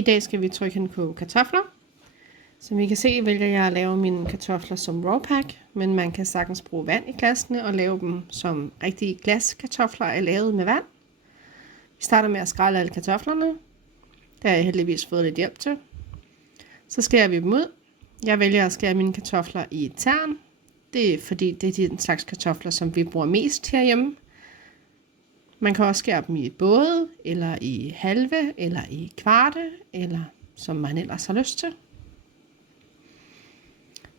I dag skal vi trykke på kartofler. Som I kan se, vælger jeg at lave mine kartofler som raw pack, men man kan sagtens bruge vand i glasene og lave dem som rigtige glaskartofler er lavet med vand. Vi starter med at skrælle alle kartoflerne. Der har jeg heldigvis fået lidt hjælp til. Så skærer vi dem ud. Jeg vælger at skære mine kartofler i tern. Det er fordi, det er den slags kartofler, som vi bruger mest herhjemme. Man kan også skære dem i både, eller i halve, eller i kvarte, eller som man ellers har lyst til.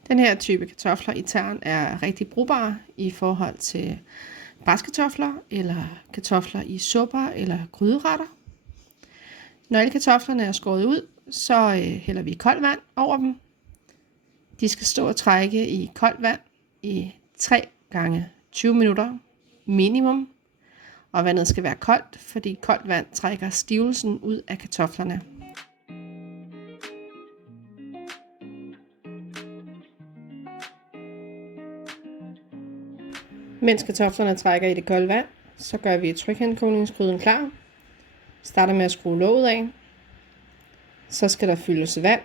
Den her type kartofler i tern er rigtig brugbare i forhold til græskartofler, eller kartofler i supper, eller gryderetter. Når alle kartoflerne er skåret ud, så hælder vi koldt vand over dem. De skal stå og trække i koldt vand i 3 gange 20 minutter minimum. Og vandet skal være koldt, fordi koldt vand trækker stivelse ud af kartoflerne. Mens kartoflerne trækker i det kolde vand, så gør vi trykhenkogningsgryden klar. Starter med at skrue låget af. Så skal der fyldes vand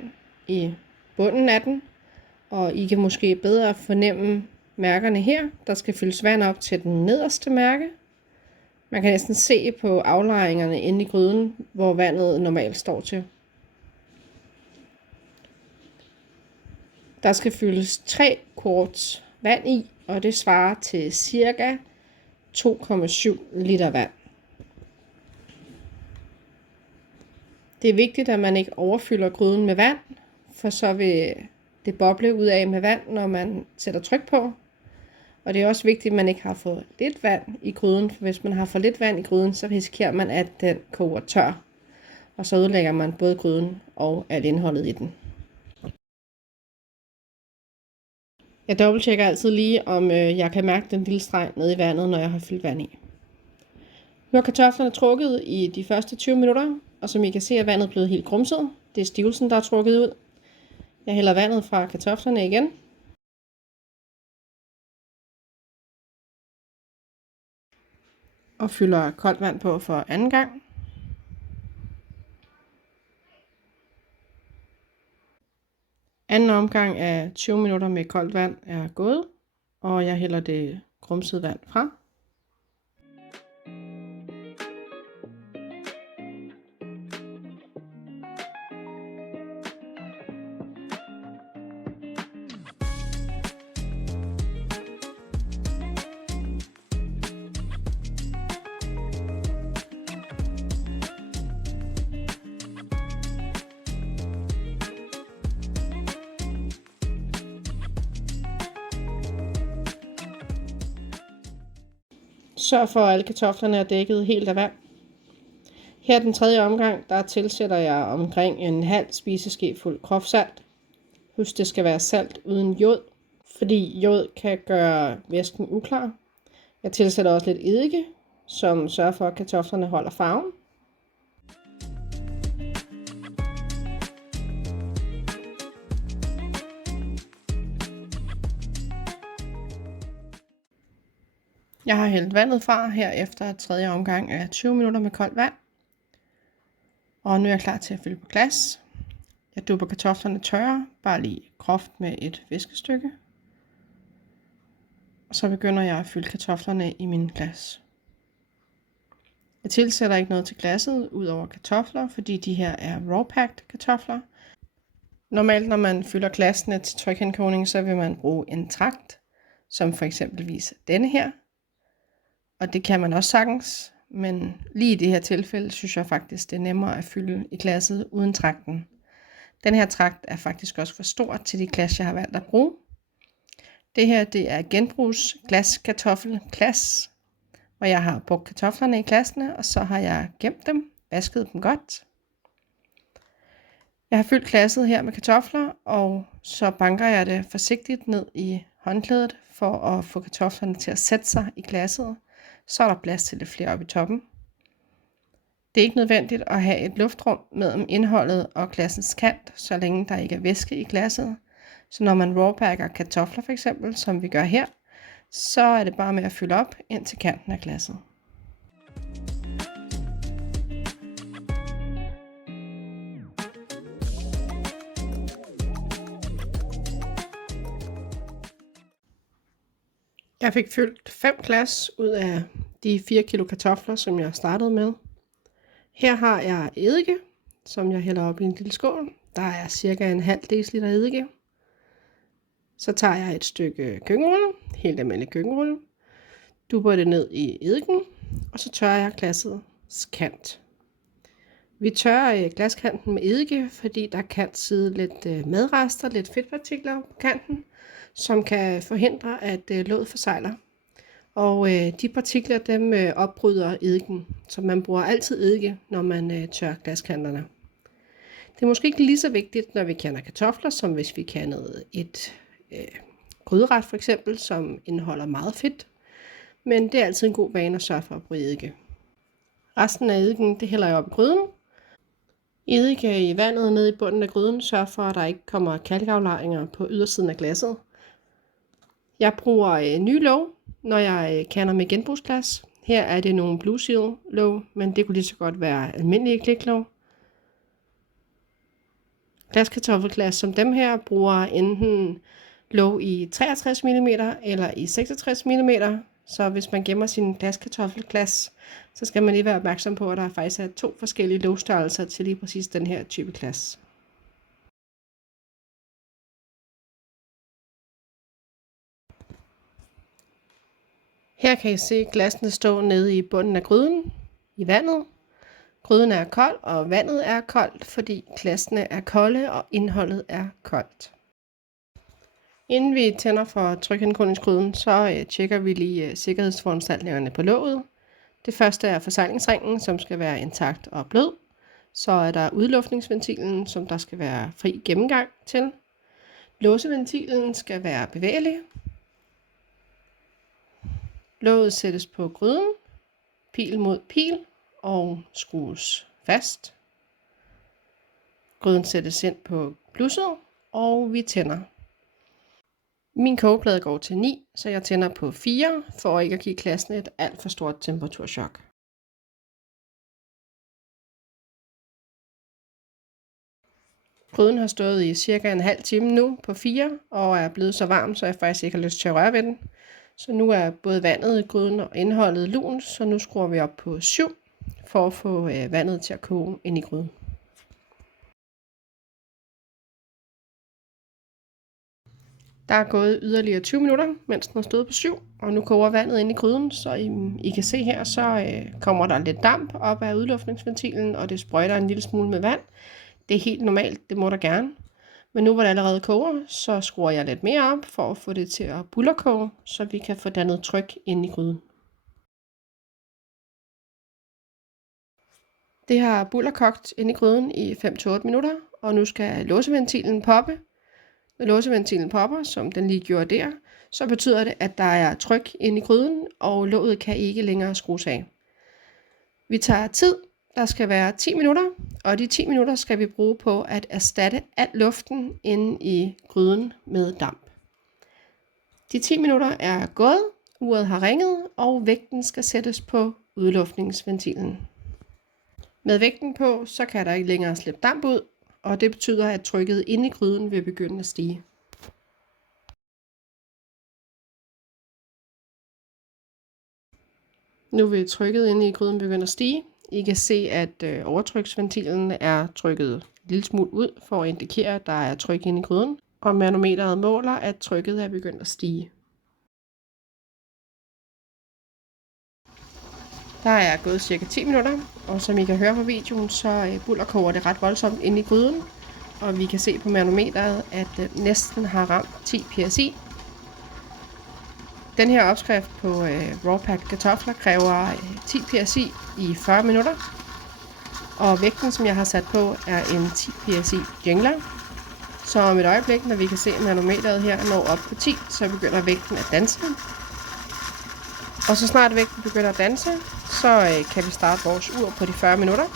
i bunden af den, og I kan måske bedre fornemme mærkerne her. Der skal fyldes vand op til den nederste mærke. Man kan næsten se på aflejringerne inde i gryden, hvor vandet normalt står til. Der skal fyldes 3 quarts vand i, og det svarer til ca. 2,7 liter vand. Det er vigtigt, at man ikke overfylder gryden med vand, for så vil det boble ud af med vand, når man sætter tryk på. Og det er også vigtigt, at man ikke har for lidt vand i gryden, for hvis man har for lidt vand i gryden, så risikerer man, at den koger tør. Og så ødelægger man både gryden og alt indholdet i den. Jeg dobbelttjekker altid lige, om jeg kan mærke den lille streg nede i vandet, når jeg har fyldt vand i. Nu er kartoflerne trukket i de første 20 minutter, og som I kan se, er vandet blevet helt grumset. Det er stivelsen, der er trukket ud. Jeg hælder vandet fra kartoflerne igen. Og fylder koldt vand på for anden gang. Anden omgang af 20 minutter med koldt vand er gået, og jeg hælder det grumsede vand fra. Sørg for, at alle kartoflerne er dækket helt af vand. Her den tredje omgang, der tilsætter jeg omkring en halv spiseske fuld groft salt. Husk, det skal være salt uden jod, fordi jod kan gøre væsken uklar. Jeg tilsætter også lidt eddike, som sørger for, at kartoflerne holder farven. Jeg har hældt vandet fra her efter tredje omgang af 20 minutter med koldt vand. Og nu er jeg klar til at fylde på glas. Jeg dupper kartoflerne tørre, bare lige groft med et viskestykke. Og så begynder jeg at fylde kartoflerne i min glas. Jeg tilsætter ikke noget til glasset ud over kartofler, fordi de her er raw packed kartofler. Normalt når man fylder glasene til trykhindkogning, så vil man bruge en tragt, som for eksempelvis denne her. Og det kan man også sagtens, men lige i det her tilfælde, synes jeg faktisk, det er nemmere at fylde i glasset uden tragten. Den her tragt er faktisk også for stor til de glas, jeg har valgt at bruge. Det her, det er genbrugs glaskartoffelglas, hvor jeg har brugt kartoflerne i glasene, og så har jeg gemt dem, vasket dem godt. Jeg har fyldt glasset her med kartofler, og så banker jeg det forsigtigt ned i håndklædet, for at få kartoflerne til at sætte sig i glasset. Så er der plads til lidt flere oppe i toppen. Det er ikke nødvendigt at have et luftrum mellem indholdet og glassets kant, så længe der ikke er væske i glasset. Så når man rawpacker kartofler for eksempel, som vi gør her, så er det bare med at fylde op ind til kanten af glasset. Jeg fik fyldt 5 glas ud af de 4 kilo kartofler, som jeg startede med. Her har jeg eddike, som jeg hælder op i en lille skål. Der er cirka en halv deciliter eddike. Så tager jeg et stykke køkkenrulle, helt almindelig køkkenrulle, dupper det ned i eddiken, og så tørrer jeg glassets kant. Vi tørrer glaskanten med eddike, fordi der kan sidde lidt madrester, lidt fedtpartikler på kanten, som kan forhindre, at låget forsejler. Og de partikler, dem opbryder eddiken, så man bruger altid eddike, når man tørrer glaskanterne. Det er måske ikke lige så vigtigt, når vi kender kartofler, som hvis vi kender et gryderet for eksempel, som indeholder meget fedt. Men det er altid en god vane at sørge for at bruge eddike. Resten af eddiken, det hælder jeg op i gryden. Eddike i vandet nede i bunden af gryden sørger for, at der ikke kommer kalkaflejringer på ydersiden af glasset. Jeg bruger nye låg, når jeg kander med genbrugsglas. Her er det nogle Blue Seal låg, men det kunne lige så godt være almindelige kliklåg. Glaskartoffelglas som dem her bruger enten låg i 63 mm eller i 66 mm. Så hvis man gemmer sin glaskartoffelglas, så skal man lige være opmærksom på, at der faktisk er 2 forskellige lågstørrelser til lige præcis den her type glas. Her kan I se glassene stå nede i bunden af gryden i vandet. Gryden er kold, og vandet er koldt, fordi glassene er kolde, og indholdet er koldt. Inden vi tænder for trykindkoglingsgryden, så tjekker vi lige sikkerhedsforanstaltningerne på låget. Det første er forsejlingsringen, som skal være intakt og blød. Så er der udluftningsventilen, som der skal være fri gennemgang til. Låseventilen skal være bevægelig. Låget sættes på gryden, pil mod pil, og skrues fast. Gryden sættes ind på blusset, og vi tænder. Min kogeplade går til 9, så jeg tænder på 4, for ikke at give klassen et alt for stort temperaturchok. Gryden har stået i cirka en halv time nu på 4, og er blevet så varm, så jeg faktisk ikke har lyst til at røre ved den. Så nu er både vandet i gryden og indholdet lunt, så nu skruer vi op på 7, for at få vandet til at koge ind i gryden. Der er gået yderligere 20 minutter, mens den har stået på 7, og nu koger vandet ind i gryden, så I kan se her, så kommer der lidt damp op af udluftningsventilen, og det sprøjter en lille smule med vand. Det er helt normalt, det må der gerne. Men nu hvor det allerede koger, så skruer jeg lidt mere op for at få det til at bullerkoge, så vi kan få dannet tryk ind i gryden. Det har bullerkogt ind i gryden i 5-8 minutter, og nu skal låseventilen poppe. Når låseventilen popper, som den lige gjorde der, så betyder det, at der er tryk inde i gryden, og låget kan ikke længere skrues af. Vi tager tid. Der skal være 10 minutter, og de 10 minutter skal vi bruge på at erstatte al luften inde i gryden med damp. De 10 minutter er gået, uret har ringet, og vægten skal sættes på udluftningsventilen. Med vægten på, så kan der ikke længere slippe damp ud, og det betyder, at trykket inde i gryden vil begynde at stige. Nu vil trykket inde i gryden begynde at stige. I kan se, at overtryksventilen er trykket en lille smule ud for at indikere, at der er tryk inde i gryden. Og manometeret måler, at trykket er begyndt at stige. Der er gået cirka 10 minutter, og som I kan høre på videoen, så bullerkoger det ret voldsomt inde i gryden. Og vi kan se på manometeret, at det næsten har ramt 10 psi. Den her opskrift på rawpacked kartofler kræver 10 psi i 40 minutter. Og vægten, som jeg har sat på, er en 10 psi jingler. Så om et øjeblik, når vi kan se manometeret her når op på 10, så begynder vægten at danse. Og så snart vægten begynder at danse, så kan vi starte vores ur på de 40 minutter.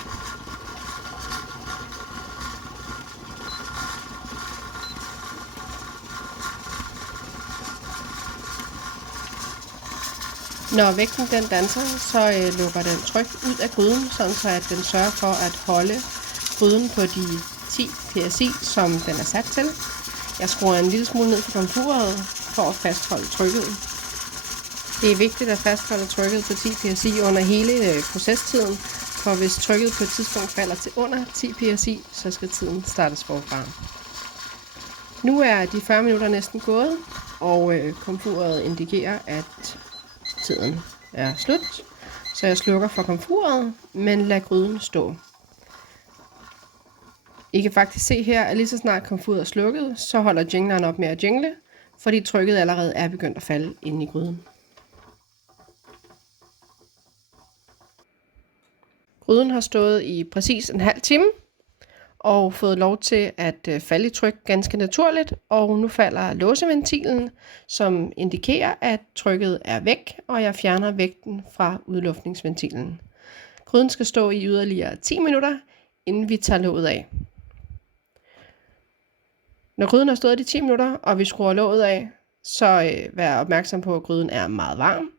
Når vægten den danser, så lukker den tryk ud af gryden, sådan så at den sørger for at holde gryden på de 10 psi, som den er sat til. Jeg skruer en lille smule ned på komfuret for at fastholde trykket. Det er vigtigt at fastholde trykket på 10 psi under hele procestiden, for hvis trykket på et tidspunkt falder til under 10 psi, så skal tiden startes forfra. Nu er de 40 minutter næsten gået, og komfuret indikerer, at tiden er slut. Så jeg slukker for komfuret, men lader gryden stå. I kan faktisk se her, at lige så snart komfuret er slukket, så holder jingleren op med at jingle, fordi trykket allerede er begyndt at falde inde i gryden. Gryden har stået i præcis en halv time og fået lov til at falde i tryk ganske naturligt, og nu falder låseventilen, som indikerer, at trykket er væk, og jeg fjerner vægten fra udluftningsventilen. Gryden skal stå i yderligere 10 minutter, inden vi tager låget af. Når gryden har stået i 10 minutter, og vi skruer låget af, så vær opmærksom på, at gryden er meget varm,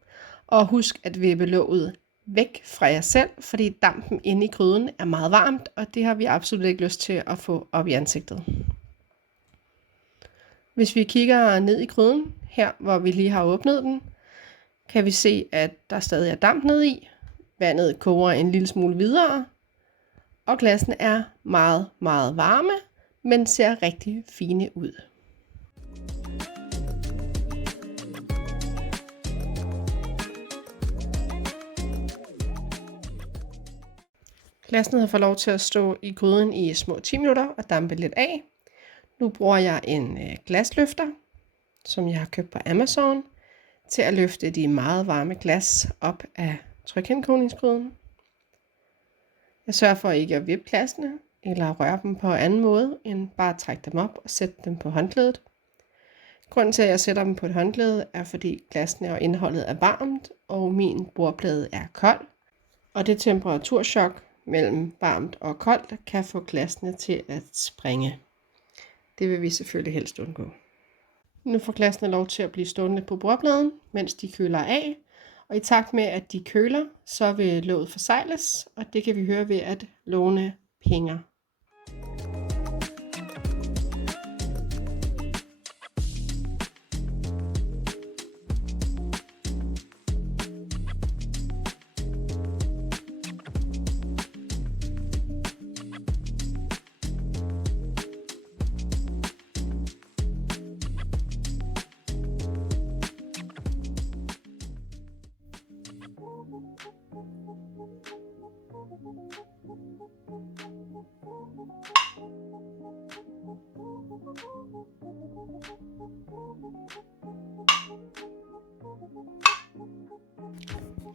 og husk at vippe låget væk fra jer selv, fordi dampen inde i gryden er meget varmt, og det har vi absolut ikke lyst til at få op i ansigtet. Hvis vi kigger ned i gryden, her hvor vi lige har åbnet den, kan vi se, at der stadig er damp ned i. Vandet koger en lille smule videre, og glassene er meget, meget varme, men ser rigtig fine ud. Glassene har fået lov til at stå i gryden i små 10 minutter og dampe lidt af. Nu bruger jeg en glasløfter, som jeg har købt på Amazon, til at løfte de meget varme glas op af trykhenkogningsgryden. Jeg sørger for ikke at vippe glasene eller røre dem på anden måde, end bare at trække dem op og sætte dem på håndklædet. Grunden til, at jeg sætter dem på et håndklæde, er fordi glasene og indholdet er varmt, og min bordplade er kold. Og det temperaturchok mellem varmt og koldt kan få glasene til at springe. Det vil vi selvfølgelig helst undgå. Nu får glasene lov til at blive stående på bordpladen, mens de køler af. Og i takt med, at de køler, så vil låget forsegles, og det kan vi høre ved, at lågene pinger.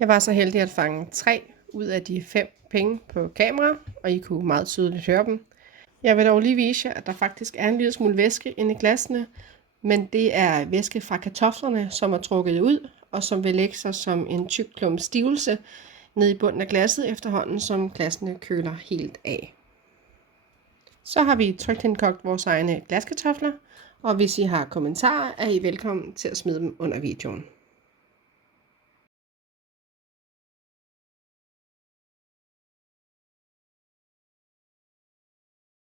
Jeg var så heldig at fange 3 ud af de 5 penge på kamera, og I kunne meget tydeligt høre dem. Jeg vil dog lige vise jer, at der faktisk er en lille smule væske inde i glassene, men det er væske fra kartoflerne, som er trukket ud, og som vil lægge sig som en tyk klump stivelse ned i bunden af glasset efterhånden, som glassene køler helt af. Så har vi trykhenkogt vores egne glaskartofler, og hvis I har kommentarer, er I velkommen til at smide dem under videoen.